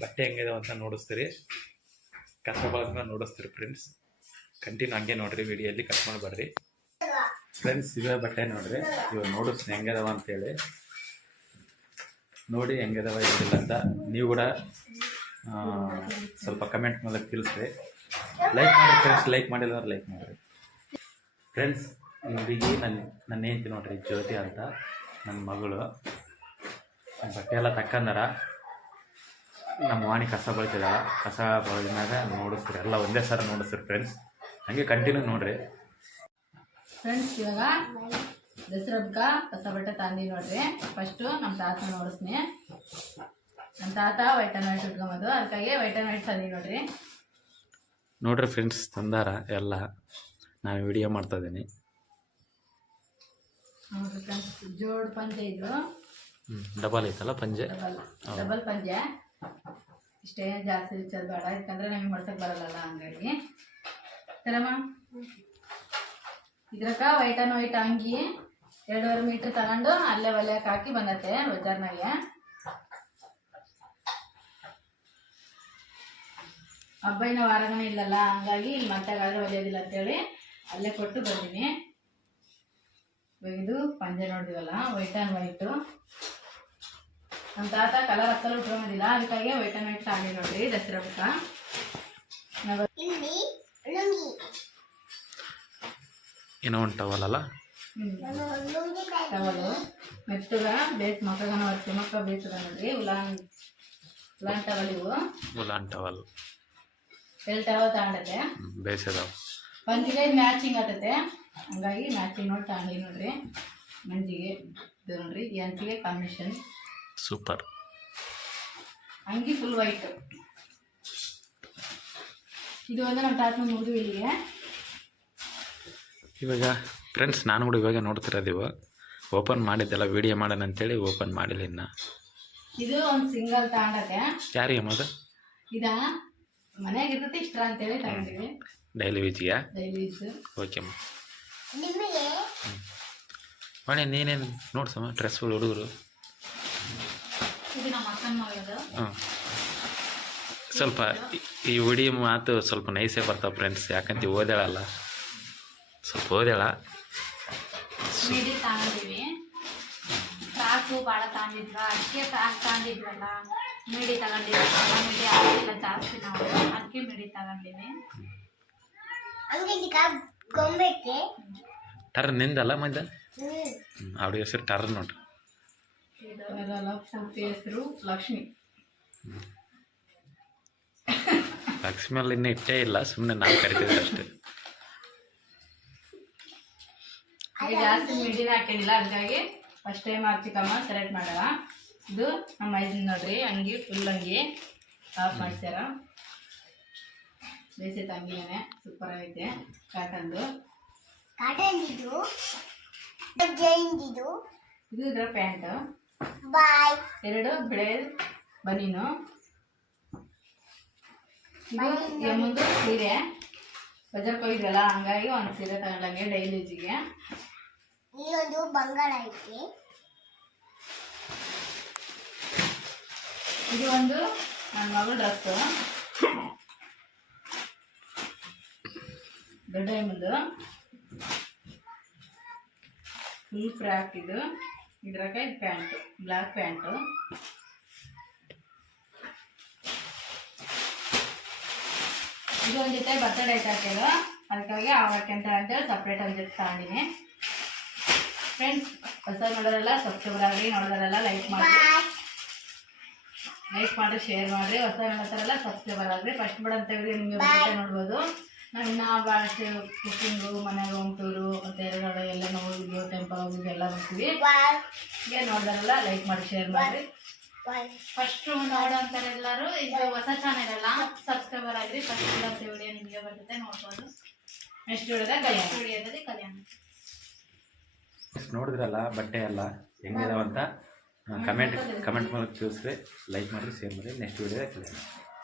ಬಟ್ಟೆ ಹೆಂಗಿದಾವ ಅಂತ ನೋಡಿಸ್ತೀರಿ, ಕಸ ಬಳಗನ ನೋಡಿಸ್ತೀರಿ ಫ್ರೆಂಡ್ಸ್. ಕಂಟಿನ್ಯೂ ಹಂಗೆ ನೋಡ್ರಿ, ವಿಡಿಯೋಲ್ಲಿ ಕಟ್ ಮಾಡಬೇಡ್ರಿ ಫ್ರೆಂಡ್ಸ್. ಇವೇ ಬಟ್ಟೆ ನೋಡ್ರಿ, ಇವಾಗ ನೋಡಿಸ್ತೀನಿ ಹೆಂಗಿದಾವ ಅಂತೇಳಿ. ನೋಡಿ ಹೆಂಗಿದಾವ ಹೆಂಗಿಲ್ಲ ಅಂತ ನೀವು ಕೂಡ ಸ್ವಲ್ಪ ಕಮೆಂಟ್ ಮೂಲಕ ತಿಳಿಸ್ರಿ. ಲೈಕ್ ಮಾಡಿ ಫ್ರೆಂಡ್ಸ್, ಲೈಕ್ ಮಾಡಿಲ್ಲವ್ರು ಲೈಕ್ ಮಾಡಿರಿ ಫ್ರೆಂಡ್ಸ್. ಹುಡುಗಿ ನನ್ನ ಹೆಂಡ್ತಿ ನೋಡ್ರಿ, ಜ್ಯೋತಿ ಅಂತ ನನ್ನ ಮಗಳು. ಬಟ್ಟೆ ಎಲ್ಲ ತಕ್ಕಂದಾರ. ನಮ್ಮ ವಾಣಿ ಕಸ ಬಳತಿದ್ದಾಳ. ಕಸ ಬಳದಿನಾಗ ನೋಡಿಸ್ತೀರಿ, ಎಲ್ಲ ಒಂದೇ ಸರ ನೋಡಿಸ್ತೀರಿ ಫ್ರೆಂಡ್ಸ್. ಹಂಗೆ ಕಂಟಿನ್ಯೂ ನೋಡ್ರಿ ಫ್ರೆಂಡ್ಸ್. ಇವಾಗ ದಸರಾ ಹಬ್ಬಕ್ಕೆ ಕಸ ಬಟ್ಟೆ ತಂದಿ ನೋಡ್ರಿ. ಫಸ್ಟು ನಮ್ಮ ತಾತ ನೋಡಿಸ್ನಿ. ನಮ್ಮ ತಾತ ವೈಟ್ ಆ್ಯಂಡ್ ವೈಟ್ ಉಟ್ಕೊಂಬೋದು, ಅದಕ್ಕಾಗಿ ವೈಟ್ ಆ್ಯಂಡ್ ವೈಟ್ ತಂದಿ ನೋಡ್ರಿ ಫ್ರೆಂಡ್ಸ್. ತಂದಾರ ಎಲ್ಲ, ನಾನು ವಿಡಿಯೋ ಮಾಡ್ತಾ ಇದ್ದೀನಿ ನೋಡ್ರಿ ಫ್ರೆಂಡ್ಸ್. ಜೋಡ್ ಪಂಚೆ ಇದು ಡಬಲ್ ಐತಲ್ಲ ಪಂಜೆ, ಡಬಲ್ ಪಂಜೆ. ಇಷ್ಟೇ ಜಾಸ್ತಿ ರಿಚ್ ಬೇಡ, ಯಾಕಂದ್ರೆ ನಮಗೆ ಹೊಡ್ಸಕ್ ಬರಲ್ಲ ಹಂಗಾಗಿ. ಸರಮ್ಮ ಇದ್ರಕ್ಕ ವೈಟ್ ಆ್ಯಂಡ್ ವೈಟ್ ಅಂಗಿ 2.5 ಮೀಟ್ರ್ ತಗೊಂಡು ಅಲ್ಲೇ ಒಲೆಯಕ್ಕೆ ಹಾಕಿ ಬಂದತ್ತೆ ಬಜಾರ್ನಾಗೆ. ಹಬ್ಬನ ವಾರನೇ ಇಲ್ಲಲ್ಲ, ಹಂಗಾಗಿ ಇಲ್ಲಿ ಮತ್ತಾಗಾದ್ರೆ ಒಲೆಯೋದಿಲ್ಲ ಅಂತೇಳಿ ಅಲ್ಲೇ ಕೊಟ್ಟು ಬಂದೀನಿ. ಇದು ಪಂಜೆ ನೋಡಿದಿವಲ್ಲ, ವೈಟ್ ಆ್ಯಂಡ್ ವೈಟು. ನಮ್ಮ ತಾತ ಕಲರ್ ಹತ್ತಲು ಉಟ್ಕೊಂಬಂದಿಲ್ಲ, ಅದಕ್ಕಾಗಿ ವೈಟ್ ಆ್ಯಂಡ್ ವೈಟ್ ಸಾಂಗಿ ನೋಡ್ರಿ ದಸರಾ ಹಬ್ಬಕ್ಕ. ಏನೋ ಒಂದು ಟವಲಲ್ಲ, ಟವಲು ಮೆತ್ತಗ ಬೇಸ್ ಮಕ್ಕಗನ ಹೊರ್ತಿ ಮಕ್ಕ ಬೇಸದ ನೋಡ್ರಿ. ಉಲಾನ್ ಟವಲ್ ಇವು, ಉಲಾನ್ ಟವಲ್ 2 ಟವಲ್ ತಗೊಂಡತೆ ಬೇಸದ. ಪಂಚಿಗೆ ಮ್ಯಾಚಿಂಗ್ ಆಗ್ತೈತೆ, ಹಂಗಾಗಿ ಮ್ಯಾಚಿಂಗ್ ನೋಡಿ ತಗೊಂಡಿ ನೋಡ್ರಿ. ಮಂಜಿಗೆ ಇದು ನೋಡ್ರಿ, ಈ ಅಂಚಿಗೆ ಕಾಂಬಿನೇಷನ್ ಸೂಪರ್. ಅಂಗಿ ಫುಲ್ ವೈಟ್. ಇದು ಒಂದು ನಮ್ಮ ತಾತನ ಮುಗಿದು ಇಲ್ಲಿಗೆ. ಇವಾಗ ಫ್ರೆಂಡ್ಸ್ ನಾನು ಕೂಡ ಇವಾಗ ನೋಡ್ತಿರೋದು. ಇವಾಗ ಓಪನ್ ಮಾಡಿದ್ದೆಲ್ಲ ವಿಡಿಯೋ ಮಾಡೋಣ ಅಂತೇಳಿ ಓಪನ್ ಮಾಡಿಲ್ಲ ಇನ್ನು. ಇದು ಒಂದು ಸಿಂಗಲ್ ತಗೊಂಡತೆ. ಯಾರಿಗೆ ಅಮ್ಮ? ಇದ ಮನೆಯಾಗ ಇರ್ತೈತಿ ಇಷ್ಟ ಅಂತೇಳಿ ತಗೊಂಡಿವಿ. ಡೈಲಿ ಯೂಜಿಗೆ? Daily use. ಓಕೆ ಅಮ್ಮ. ಮನೆ ನೀನೇನು ನೋಡ್ಸಮ್ಮ ಡ್ರೆಸ್ಗಳು ಹುಡುಗರು. ಇದು ನಮ್ಮ ಅಕ್ಕನ ಮಗಳದು. ಸ್ವಲ್ಪ ಈ ವಿಡಿಯೋ ಮಾತು ಸ್ವಲ್ಪ ನೈಸೇ ಬರ್ತಾವೆ ಫ್ರೆಂಡ್ಸ್, ಯಾಕಂತ ಓದಾಳಲ್ಲ, ಸ್ವಲ್ಪ ಓದಾಳ. ಮಿಡಿ ತಗೊಂಡಿವಿ. ಫ್ರಾಕು ಭಾಳ ತಗೊಂಡಿದ್ವ, ಅದಕ್ಕೆ ಫ್ರಾಕ್ ತಗೊಂಡಿದ್ವಲ್ಲ, ಮಿಡಿ ತಗೊಂಡಿದ್ವಿ. ಮಿಡಿ ಆಗಿಲ್ಲ ಜಾಸ್ತಿ, ನಾವು ಅದಕ್ಕೆ ಮಿಡಿ ತಗೊಂಡಿವಿ. ಟರ್ ನಿಂದಲ್ಲ ಮಂದ ಅವ್ರ ಹೆಸರು ಟರ್ ನೋಡ್ರಿ. ಪೂರ್ತಿ ಹೆಸರು ಲಕ್ಷ್ಮಿ. ಲಕ್ಷ್ಮಿ ಅಲ್ಲಿ ಇನ್ನೂ ಇಟ್ಟೇ ಇಲ್ಲ, ಸುಮ್ಮನೆ ನಾವು ಕರಿತೀವಿ ಅಷ್ಟೇ. ಜಾಸ್ತಿ ಮಿಡಿನ ಹಾಕೊಂಡಿಲ್ಲ, ಹಂಗಾಗಿ ಫಸ್ಟ್ ಟೈಮ್ ಚಿಕ್ಕಮ್ಮ ಸೆಲೆಕ್ಟ್ ಮಾಡಲ್ಲ. ಇದು ನಮ್ಮ ಮೈದಿನ ನೋಡ್ರಿ, ಅಂಗಿ ಫುಲ್ ಅಂಗಿ ಆಫ್ ಮಾಡ್ಸ್ಯಾರ. ಬೇಸೈತೆ ಅಂಗಿನೇ, ಸೂಪರ್ ಆಗೈತೆ. ಕಾಟನ್ದು ಇದು ಇದರ ಪ್ಯಾಂಟ್. 2 ಬಿಳೆ ಬನೀನು. ಇದು ಮುಂದೆ ಸೀರೆ ಬಜಾರ್ಗೆ ಹೋಗಿದ್ರಲ್ಲ, ಹಂಗಾಗಿ ಒಂದು ಸೀರೆ ತಗೊಂಡಂಗೆ ಡೈಲಿ ಯೂಜಿಗೆ. ಇಲ್ಲೊಂದು ಬಂಗಾಳ ಐತಿ. ಇದು ಒಂದು ನನ್ನ ಮಗಳ ಡ್ರೆಸ್ಸು, ದೊಡ್ಡ ಮುಂದು ಫುಲ್ ಫ್ರಾಕ್. ಇದು ಇದ್ರಾಗ ಇದು ಪ್ಯಾಂಟು, ಬ್ಲ್ಯಾಕ್ ಪ್ಯಾಂಟು. ಇದು ಒಂದು ಜೊತೆ ಬರ್ತಡೇ ಐತೆ ಹಾಕಿಲ್ಲ, ಅದಕ್ಕಾಗಿ ಆವಕ್ಕೆಂತ ಅಂತೇಳಿ ಸಪ್ರೇಟ್ ಒಂದು ಜೊತೆ ತಗೊಂಡಿನಿ. ಫ್ರೆಂಡ್ಸ್, ಹೊಸ ನೋಡೋರೆಲ್ಲ ಸಬ್ಸ್ಕ್ರೈಬರ್ ಆಗ್ರಿ, ನೋಡೋರೆಲ್ಲ ಲೈಕ್ ಮಾಡಿರಿ, ಶೇರ್ ಮಾಡಿರಿ. ಹೊಸ ನೋಡೋರೆಲ್ಲ ಸಬ್ಸ್ಕ್ರೈಬರ್ ಆಗ್ರಿ. ಫಸ್ಟ್ ಬಿಡ ಅಂತ ಹೇಳಿ ನಿಮಗೆ ಬಟ್ಟೆ ನೋಡ್ಬೋದು. ನಾವು ಇನ್ನೂ ಭಾಳಷ್ಟು ಕುಕ್ಕಿಂಗು, ಮನೆಗೆ ಹೋಮ್ ಟೂರು ಮತ್ತು ಎರಗಡೆ ಎಲ್ಲ ಹೋಗಿದ್ವಿ, ಟೆಂಪಲ್ ಹೋಗಿದ್ವಿ, ಎಲ್ಲ ಬರ್ತೀವಿ. ಹೀಗೆ ನೋಡೋರೆಲ್ಲ ಲೈಕ್ ಮಾಡಿ ಶೇರ್ ಮಾಡಿರಿ. ಫಸ್ಟು ನೋಡೋಂಥವ್ರೆಲ್ಲರೂ ಇದು ಹೊಸ ಚಾನೆಲ್ ಎಲ್ಲ ಸಬ್ಸ್ಕ್ರೈಬರ್ ಆಗಿರಿ. ಫಸ್ಟ್ ಬಿಡಂತ ವಿಡಿಯೋ ನಿಮಗೆ ಬರ್ತೈತೆ, ನೋಡ್ಬೋದು. ನೆಕ್ಸ್ಟ್ ವಿಡಿಯೋದಲ್ಲಿ ಕಲ್ಯಾಣ. ನೋಡಿದ್ರಲ್ಲ ಬಟ್ಟೆ ಎಲ್ಲ ಹೆಂಗಿದಾವಂತ ಕಮೆಂಟ್ ಮೂಲಕ ತಿಳಿಸ್ರಿ, ಲೈಕ್ ಮಾಡಿರಿ, ಶೇರ್ ಮಾಡಿರಿ. ನೆಕ್ಸ್ಟ್ ವಿಡಿಯೋದಾಗ ಕಲ್ಯಾಣ.